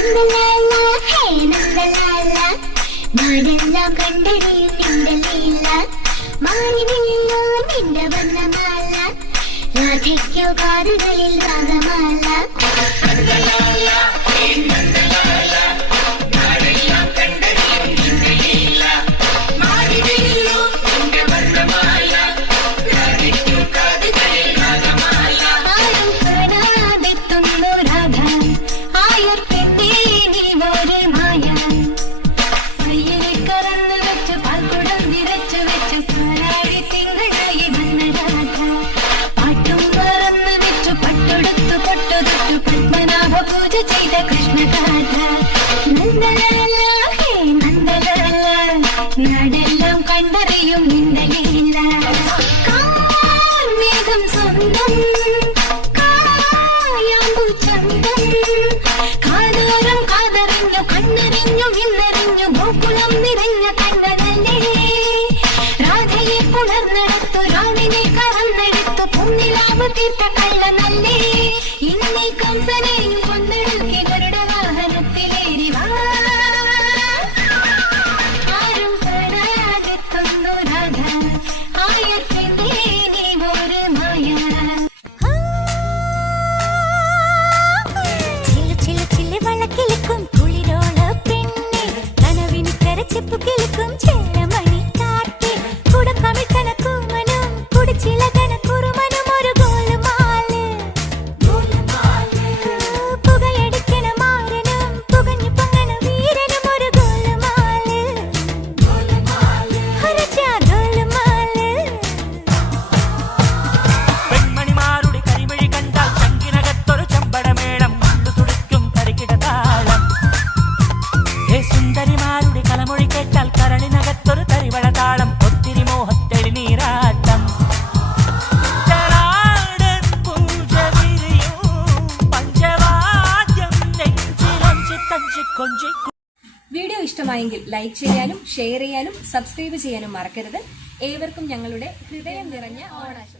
നന്ദലാല ഹേ നന്ദലാല നാടെല്ലാം കണ്ടറിയും നിന്റെ ലീല മാറിവില്ലോ നിന്റെ വർണ്ണമാല രാധയ്ക്കോ കാതുകളിൽ രാഗമാല നന്ദലാല ഹേ നന്ദലാല നാടെല്ലാം കണ്ടറിയും നിന്റെ ലീല മാറിവില്ലോ നിന്റെ വർണ്ണമാല രാധയ്ക്കോ കാതുകളിൽ രാഗമാല ആരും കാണാതെത്തുന്നു രാധ ആയർ പെണ്ണേ നീ ഒരു മായ പയ്യനെ കറന്നു വെച്ച് പാൽക്കുടം നിറച്ചു വെച്ച് പാലാഴി തിങ്കളായി വന്ന രാധ പാട്ടും മറന്നു വെച്ചു പട്ടൊടുത്തു പൊട്ടുതൊട്ടു പത്മനാഭ പൂജ ചെയ്ത കൃഷ്ണഗാഥ നന്ദലാല ഹേ നന്ദലാല നാടെല്ലാം കണ്ടറിയും നിന്റെ ലീല കാർമേഘം സ്വന്തം കായാമ്പു ചന്തം കാതോരം കാതറിഞ്ഞു കണ്ണറിഞ്ഞു വിണ്ണറിഞ്ഞു ഗോകുലം നിറഞ്ഞ കണ്ണനല്ലേ രാധയെ പുണർന്നെടുത്തു രാവിനെ കറന്നെടുത്തു പൊന്നിലാവ് തീർത്ത കള്ളനല്ലേ ഇന്നീ കംസനെയും കൊന്നെടുക്കി ഗരുഡ വാഹനത്തിലേറി വാ ആരും കാണാതെത്തുന്നു രാധ ആയത്തിന്റെ നീ ഒരു മായ ചെപ്പുകിളിക്കും ചെല്ലമണി കാട്ടി കുടക്കമിട്ടന കൂമനും കുടിച്ചിലകന കുറുമനും ഒരു ഗോലുമാല് പുകയടിക്കണ മാരനും പുകഞ്ഞു പൊങ്ങണ വീരനും ഒരു ഗോലുമാല് ഗോലുമാല് പെൺമണിമാരുടെ കരിമഴി കണ്ടാൽ ചങ്കിനകത്തൊരു ചമ്പടമേളം തുടിക്കും കരിക്കിടതാളം സുന്ദരിമാരുടെ കലമൊഴി കേട്ടാൽ കരളിനകത്തൊരു തരിവള താളം ഒത്തിരി മോഹത്തെളി നീരാട്ടം പഞ്ചവാദ്യം കൊഞ്ചി. വീഡിയോ ഇഷ്ടമായെങ്കിൽ ലൈക്ക് ചെയ്യാനും ഷെയർ ചെയ്യാനും സബ്സ്ക്രൈബ് ചെയ്യാനും മറക്കരുത്. ഏവർക്കും ഞങ്ങളുടെ ഹൃദയം നിറഞ്ഞ ഓണാശംസകൾ.